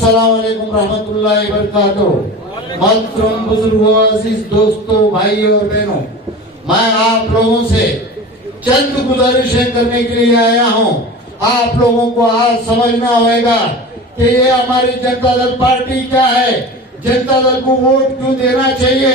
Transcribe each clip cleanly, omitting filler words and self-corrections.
अस्सलाम वालेकुम रहमतुल्लाहि व बरकातहू। मोहतरम बुजुर्गों, अजीज दोस्तों, भाइयों और बहनों, मैं आप लोगों से चंद गुजारिशें करने के लिए आया हूं। आप लोगों को आज समझना होगा कि ये हमारी जनता दल पार्टी क्या है, जनता दल को वोट क्यों देना चाहिए,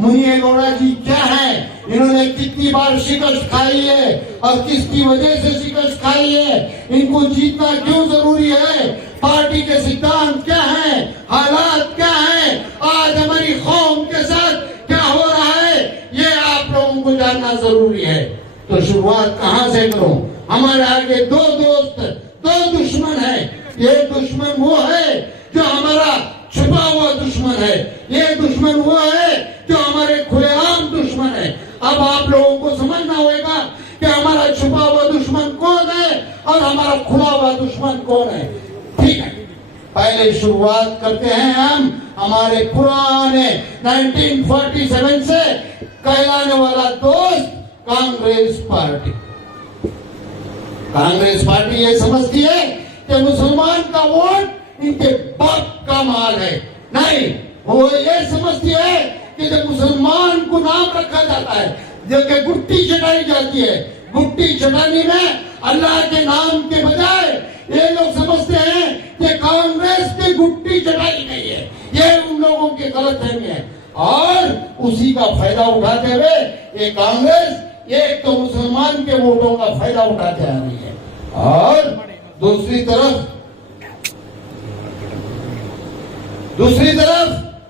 मुनिया गौड़ा जी क्या है, इन्होंने कितनी बार शिकस्त खाई है और किसकी वजह से शिकस्त खाई है, इनको जीतना क्यों जरूरी है, पार्टी के सिद्धांत क्या है, हालात क्या है, आज हमारी कौम के साथ क्या हो रहा है, ये आप लोगों को जानना जरूरी है। तो शुरुआत कहाँ से करूं? हमारे आगे दो दोस्त, दो दुश्मन है। ये दुश्मन वो है जो हमारा छुपा हुआ दुश्मन है, ये दुश्मन वो है जो हमारे खुलेआम दुश्मन है। अब आप लोगों को समझना होगा कि हमारा छुपा हुआ दुश्मन कौन है और हमारा खुला हुआ दुश्मन कौन है। ठीक है, पहले शुरुआत करते हैं हम हमारे पुराने 1947 से कहलाने वाला दोस्त कांग्रेस पार्टी। कांग्रेस पार्टी ये समझती है कि मुसलमान का वोट इनके बाप का माल है। नहीं, वो ये समझती है कि जब मुसलमान को नाम रखा जाता है, जब गुट्टी चढ़ाई जाती है, गुट्टी चढ़ाने में अल्लाह के नाम के बजाय ये लोग समझते हैं कि कांग्रेस की गुट्टी चढ़ाई नहीं है। ये उन लोगों की गलतफहमी है और उसी का फायदा उठाते हुए ये कांग्रेस एक तो मुसलमान के वोटों का फायदा उठाते आ रही है और दूसरी तरफ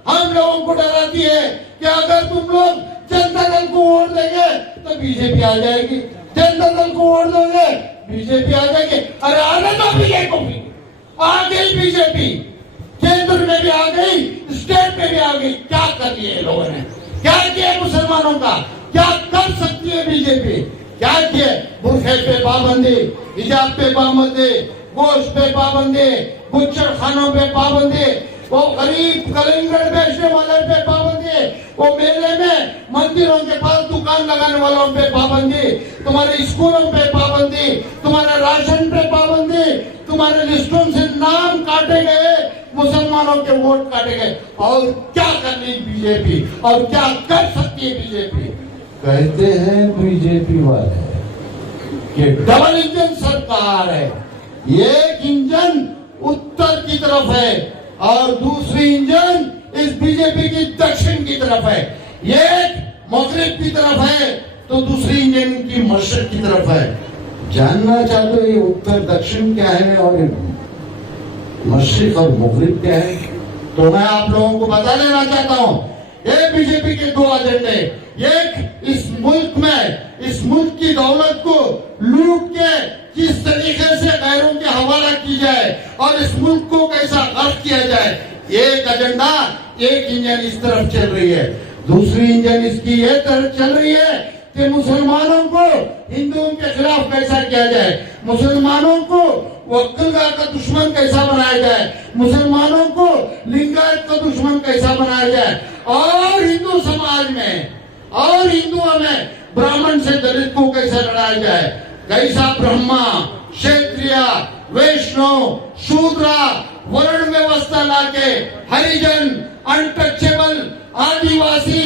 हम लोगों को डराती है कि अगर तुम लोग जनता दल को वोट देंगे तो बीजेपी आ जाएगी, जनता दल को वोट दोगे बीजेपी आ जाएगी। अरे आने दो बीजेपी, आ गई बीजेपी, केंद्र में भी आ गई, स्टेट में भी आ गई। क्या कर लिया लोगों ने, क्या किया मुसलमानों का, क्या कर सकती है बीजेपी, क्या किया? बुरखे पे पाबंदी, हिजाब पे पाबंदी, गोश्त पे पाबंदी, बुच्चर खानों पे पाबंदी, वो गरीब कलिंगर बेचने वाले पे पाबंदी, वो मेले में मंदिरों के पास दुकान लगाने वालों पे पाबंदी, तुम्हारे स्कूलों पे पाबंदी, तुम्हारे राशन पे पाबंदी, तुम्हारे लिस्टों से नाम काटे गए, मुसलमानों के वोट काटे गए। और क्या कर रही बीजेपी और क्या कर सकती है बीजेपी? कहते हैं बीजेपी वाले कि डबल इंजन सरकार है, एक इंजन उत्तर की तरफ है और दूसरी इंजन इस बीजेपी की दक्षिण की तरफ है। एक मगरिब की तरफ है तो दूसरी इंजन की मशरक की तरफ है। जानना चाहते हो ये उत्तर दक्षिण क्या है और मशरिक और मगरिब क्या है? तो मैं आप लोगों को बता देना चाहता हूँ, ये बीजेपी के दो एजेंडे, एक इस मुल्क में इस मुल्क की दौलत को लूट के किस तरीके से गैरों के हवाला की जाए और इस मुल्क को कैसा गर्क किया जाए, एक एजेंडा, एक इंजन इस तरफ चल रही है। दूसरी इंजन इसकी ये तरफ चल रही है कि मुसलमानों को हिंदुओं के खिलाफ कैसा किया जाए, मुसलमानों को वक्कलगा का दुश्मन कैसा बनाया जाए, मुसलमानों को लिंगायत का दुश्मन कैसा बनाया जाए और हिंदू समाज में और हिंदुओं में ब्राह्मण से दलित को कैसा लड़ाया जाए, कैसा ब्रह्मा, क्षत्रिय, वैष्णव, शूद्रा वर्ण व्यवस्था लाके हरिजन, अनटचेबल, आदिवासी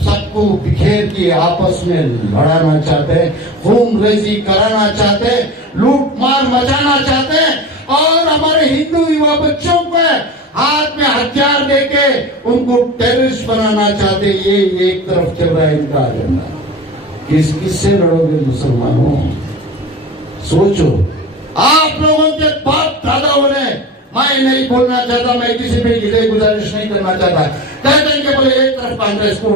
सबको बिखेर के आपस में लड़ाना चाहते हैं, खून रेजी कराना चाहते हैं, लूट मार मचाना चाहते हैं और हमारे हिंदू युवा बच्चों को हाथ में हथियार देके उनको टेररिस्ट बनाना चाहते। ये एक तरफ चल रहा है इनका एजेंडा। किससे लड़ोगे मुसलमानों? सोचो, आप लोगों के बाप दादाओं ने, मैं नहीं बोलना चाहता, मैं किसी पे गिले गुजारिश नहीं करना चाहता, कहते हैं कि बोले एक तरफ कांग्रेस को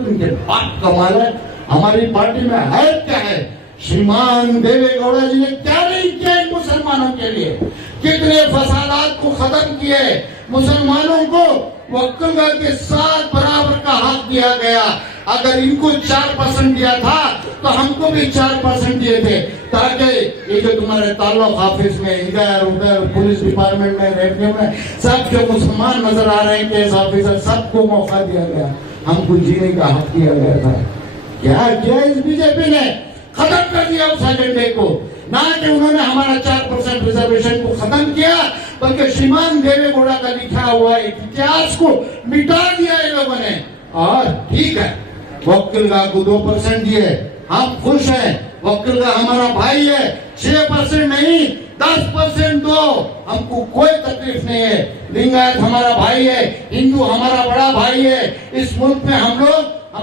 इनके बाप कमाल है। हमारी पार्टी में है क्या है? श्रीमान देवेगौड़ा जी ने क्या नहीं किया इन मुसलमानों के लिए, कितने फसादात को खत्म किए, मुसलमानों को वक्कलगा के साथ बराबर का हक दिया गया। अगर इनको 4% दिया था तो हमको भी 4% दिए थे, ताकि ये जो तुम्हारे ताल्लुक ऑफिस में इधर उधर पुलिस डिपार्टमेंट में रेवन्यू में सब जो मुसलमान नजर आ रहे हैं केस ऑफिसर, सबको मौका दिया गया, हमको जीने का हक दिया गया था। क्या किया इस बीजेपी ने? खत्म कर दिया उस एजेंडे को। ना कि उन्होंने हमारा 4% रिजर्वेशन को खत्म किया, बल्कि श्रीमान देवेगौड़ा का लिखा हुआ इतिहास को मिटा दिया इन लोगों ने। और ठीक है, वकील का को 2% दिए, हम खुश हैं। वकील का हमारा भाई है, 6% नहीं 10% दो, हमको कोई तकलीफ नहीं है। लिंगायत हमारा भाई है, हिंदू हमारा बड़ा भाई है। इस मुल्क में हम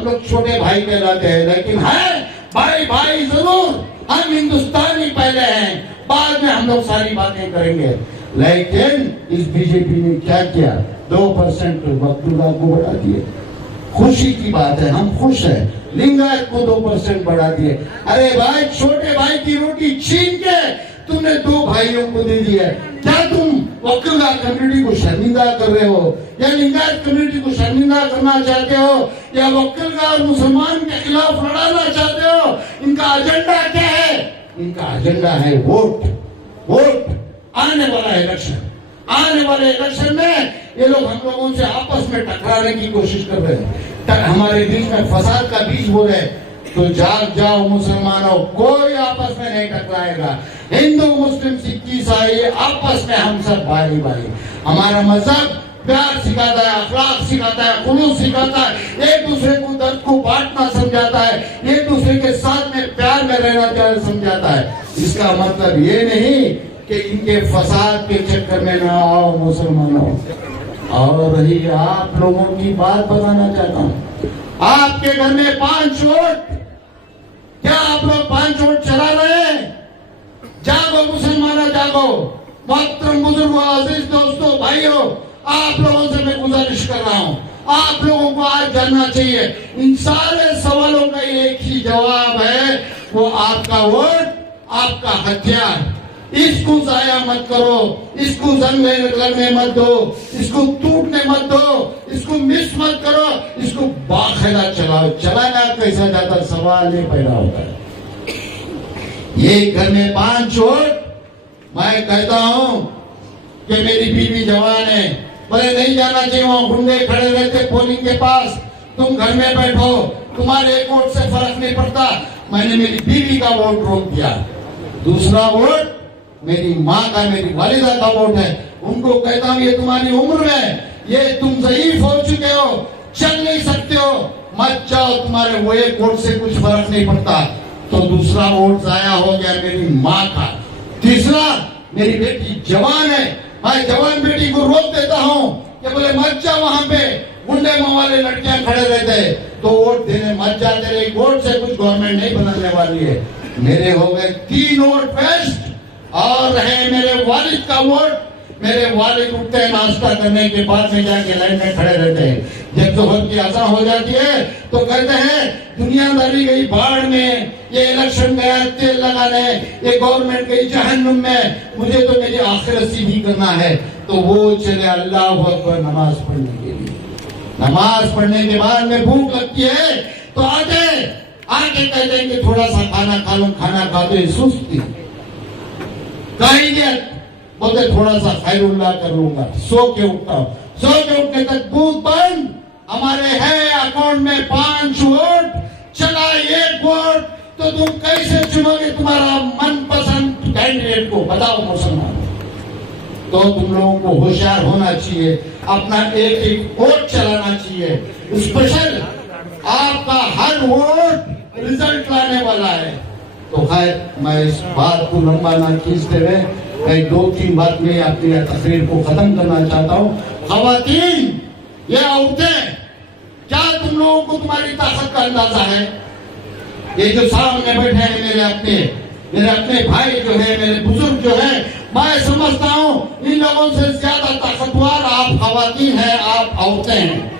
लोग छोटे भाई कहलाते हैं, लेकिन है भाई भाई जरूर। हम हिंदुस्तानी पहले हैं, बाद में हम लोग सारी बातें करेंगे। लेकिन इस बीजेपी ने क्या किया, 2% वकील को बढ़ा दिए। खुशी की बात है, हम खुश हैं। लिंगायत को 2% बढ़ा दिए। अरे भाई, छोटे भाई की रोटी छीन के तुमने 2 भाइयों को दे दिया। क्या तुम वकील कम्युनिटी को शर्मिंदा कर रहे हो, या लिंगायत कम्युनिटी को शर्मिंदा करना चाहते हो, या वकील और मुसलमान के खिलाफ लड़ाना चाहते हो? इनका एजेंडा क्या है? इनका एजेंडा है वोट। वोट आने वाला इलेक्शन, आने वाले इलेक्शन में ये लोग हम लोगों से आपस में टकराने की कोशिश कर रहे हैं, हमारे बीच में फसाद का बीज बो रहे। तो जाग जाओ मुसलमानों, कोई आपस में नहीं टकराएगा। हिंदू मुस्लिम सिख ईसाई आपस में हम सब भाई भाई। हमारा मजहब प्यार सिखाता है, अखलाक सिखाता है, खुलूस सिखाता है, एक दूसरे को दर्द को बांटना समझाता है, एक दूसरे के साथ में प्यार में रहना समझाता है। इसका मतलब ये नहीं कि इनके फसाद के चक्कर में ना आओ मुसलमानों। और रही आप लोगों की बात बताना चाहता हूँ, आपके घर में 5 वोट, क्या आप लोग 5 वोट चला रहे हैं? जागो मुसलमानों, जागो। मोहतरम बुजुर्गों, अजीज दोस्तों, भाइयों, आप लोगों से मैं गुजारिश कर रहा हूँ, आप लोगों को आज जानना चाहिए, इन सारे सवालों का एक ही जवाब है, वो आपका वोट, आपका हथियार। इसको जाया मत करो, इसको जंग लड़ने मत दो, इसको टूटने मत दो, इसको मिस मत करो, इसको बाकायदा चलाओ। चलाना कैसा जाता, सवाल ये पैदा होता है। ये घर में 5 वोट, मैं कहता हूं कि मेरी बीवी जवान है, बोले नहीं जाना चाहिए, वहां गुंडे खड़े रहते पोलिंग के पास, तुम घर में बैठो, तुम्हारे एक वोट से फर्क नहीं पड़ता। मैंने मेरी बीवी का वोट रोक दिया। दूसरा वोट मेरी माँ का, मेरी वालिदा का वोट है। उनको कहता हूँ, ये तुम्हारी उम्र में, ये तुम ज़ईफ हो चुके हो, चल नहीं सकते हो, मत जाओ, तुम्हारे वो एक वोट से कुछ फर्क नहीं पड़ता। तो दूसरा वोट जाया हो गया मेरी माँ का। तीसरा, मेरी बेटी जवान है, मैं जवान बेटी को रोक देता हूँ कि बोले मत जाओ, वहां पे गुंडे वाले लड़कियां खड़े रहते हैं, तो वोट देने मत जाते रहे। वोट से कुछ गवर्नमेंट नहीं बनाने वाली है। मेरे हो गए 3 वोट वेस्ट। और रहे मेरे वालिद का वोट, मेरे वालिद उठते हैं, नाश्ता करने के बाद में जाके लाइन में खड़े रहते हैं। जब जोहर की अज़ान हो जाती है तो कहते हैं दुनियादारी गई बाढ़ में, ये इलेक्शन गया तेल लगाने, ये गवर्नमेंट गई जहन्नुम में, मुझे तो मेरी आखिरत सीधी करना है। तो वो चले अल्लाह अकबर नमाज पढ़ने के लिए। नमाज पढ़ने के बाद में भूख लगती है तो आके कहते हैं कि थोड़ा सा खाना खा लो, खाना खाते ही सुस्ती, बोलते थोड़ा सा खैरुल्लाह कर लूंगा, सो के उठता हूं, सो के उठने तक बूथ बंद। हमारे है अकाउंट में 5 वोट, चला 1 वोट, तो तुम कैसे चुनोगे तुम्हारा मनपसंद कैंडिडेट को? बताओ मुसलमान। तो तुम लोगों को होशियार होना चाहिए, अपना एक वोट चलाना चाहिए। स्पेशल आपका हर वोट रिजल्ट लाने वाला है। तो खैर, मैं इस बात को लंबा ना खींचते हुए मैं 2-3 बात में अपनी तकरीर को खत्म करना चाहता हूँ। खवातीन, ये औरतें, क्या तुम लोगों को तुम्हारी ताकत का अंदाजा है? ये जो सामने बैठे हैं मेरे अपने भाई जो है, मेरे बुजुर्ग जो है, मैं समझता हूँ इन लोगों से ज्यादा ताकतवर आप खवातीन हैं, आप औरतें हैं।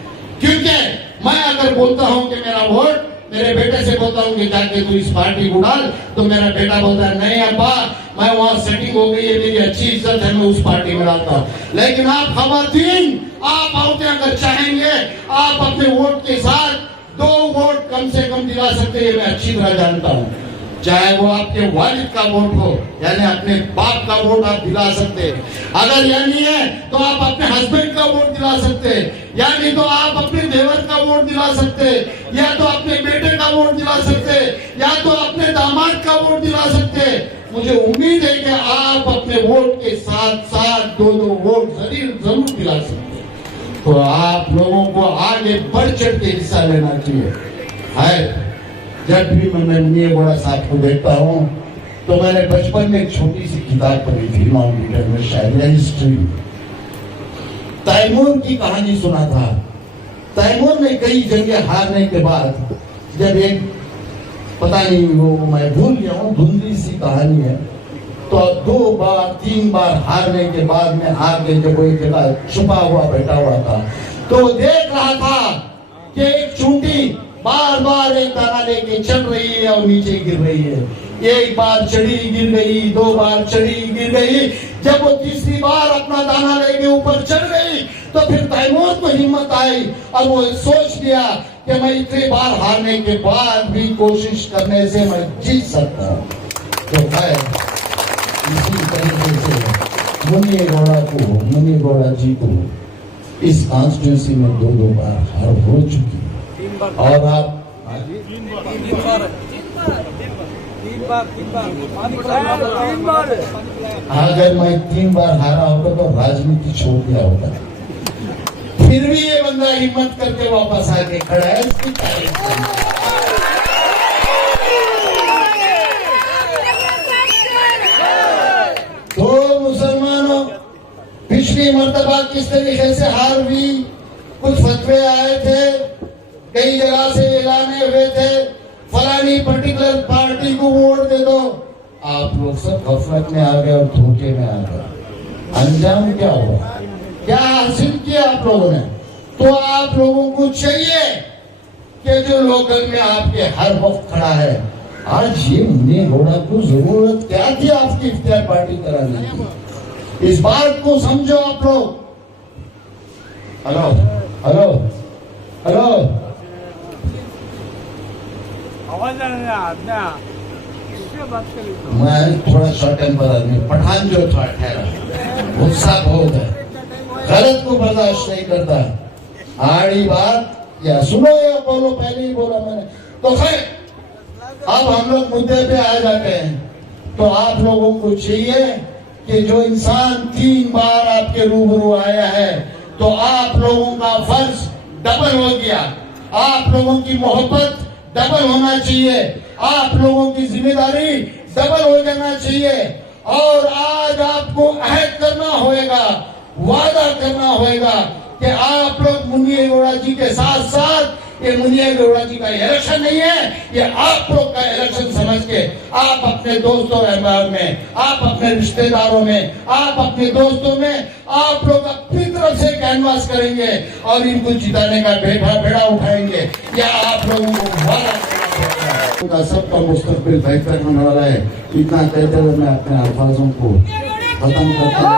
क्योंकि मैं अगर बोलता हूँ कि मेरा वोट, मेरे बेटे से बोलता हूँ कि जाके तू इस पार्टी को डाल, तो मेरा बेटा बोलता है नहीं अब्बा, मैं वहां सेटिंग हो गई है, मेरी अच्छी इज्जत है, मैं उस पार्टी में डालता हूँ। लेकिन आप खवातीन, आप औरतें अगर चाहेंगे, आप अपने वोट के साथ 2 वोट कम से कम दिला सकते हैं, मैं अच्छी तरह जानता हूँ। चाहे वो आपके वालिद का वोट हो, यानी अपने बाप का वोट आप दिला सकते हैं। अगर यानी है तो आप अपने हस्बैंड का वोट दिला सकते हैं, यानी तो आप अपने देवर का वोट दिला सकते हैं, या तो अपने बेटे का वोट दिला सकते हैं, या तो अपने दामाद का वोट दिला सकते हैं। मुझे उम्मीद है कि आप अपने वोट के साथ साथ 2-2 वोट जरूर दिला सकते हैं। तो आप लोगों को आगे बढ़ चढ़ के हिस्सा लेना चाहिए। है जब भी मैं मुनिया गौड़ा साहब को देखता हूँ तो मैंने बचपन में एक छोटी सी किताब पढ़ी थी, नॉन रीडर में शायद, हिस्ट्री। तैमूर की कहानी सुना था। तैमूर ने कई जगह हारने के बाद जब एक, पता नहीं वो मैं भूल गया हूँ, धुंधली सी कहानी है, तो 2 बार 3 बार हारने के बाद में आगे जब वो एक जगह छुपा हुआ बैठा हुआ था तो वो देख रहा था कि एक चूंटी बार बार एक दाना लेके चढ़ रही है और नीचे गिर रही है। एक बार चढ़ी गिर गई, 2 बार चढ़ी गिर गई, जब वो तीसरी बार अपना दाना लेके ऊपर चढ़ गई तो फिर तैमूर को हिम्मत आई और वो सोच लिया कि मैं इतनी बार हारने के बाद भी कोशिश करने से मैं जीत सकता हूँ। तो है इसी तरीके से मुनिया गौड़ा जी को इस कॉन्स्टिट्यूंसी में 2-2 बार हार हो चुकी है। और आप अगर मैं 3 बार हारा होता तो राजनीति छोड़ दिया होता, फिर भी ये बंदा हिम्मत करके वापस आके खड़ा है। इसकी तारीफ तो मुसलमानों, पिछली मर्तबा किस तरीके से हार हुई, कुछ फतवे आए थे, कई जगह से ऐलाने हुए थे, फलानी पर्टिकुलर पार्टी को वोट दे दो। आप लोग सब गफलत में आ गए और धोखे में आ गए। अंजाम क्या हुआ, क्या हासिल किया आप लोगों ने? तो आप लोगों को चाहिए कि जो लोकल में आपके हर वक्त खड़ा है, आज ये मुनिया गौड़ा को जरूरत क्या थी आपकी इफ्तियार पार्टी कराने की? इस बात को समझो आप लोग। हेलो हेलो हेलो, मैं थोड़ा शॉर्ट टेम्पर आदमी, पठान जो था ठहरा, गुस्सा बहुत है, गलत को बर्दाश्त नहीं करता। आड़ी बात या सुनो या बोलो, पहले ही बोला मैंने। तो खैर अब हम लोग मुद्दे पे आ जाते हैं। तो आप लोगों को चाहिए कि जो इंसान 3 बार आपके रूबरू आया है तो आप लोगों का फर्ज डबल हो गया, आप लोगों की मोहब्बत डबल होना चाहिए, आप लोगों की जिम्मेदारी डबल हो जाना चाहिए। और आज आपको अहद करना होगा, वादा करना होगा कि आप लोग मुनिया गौड़ा जी के साथ साथ, ये मुनिया गौड़ा जी का इलेक्शन नहीं है, ये आप लोग का इलेक्शन समझ के आप अपने दोस्तों अहबाब में, आप अपने रिश्तेदारों में, आप अपने दोस्तों में आप लोग अपनी तरफ से कैनवास करेंगे और इनको जिताने का बेड़ा उठाएंगे। या आप लोगों को वादा सबका मुस्तकबिल बेहतर होने वाला है। इतना कहते हुए मैं अपने अल्फाजों को खत्म करता हूँ।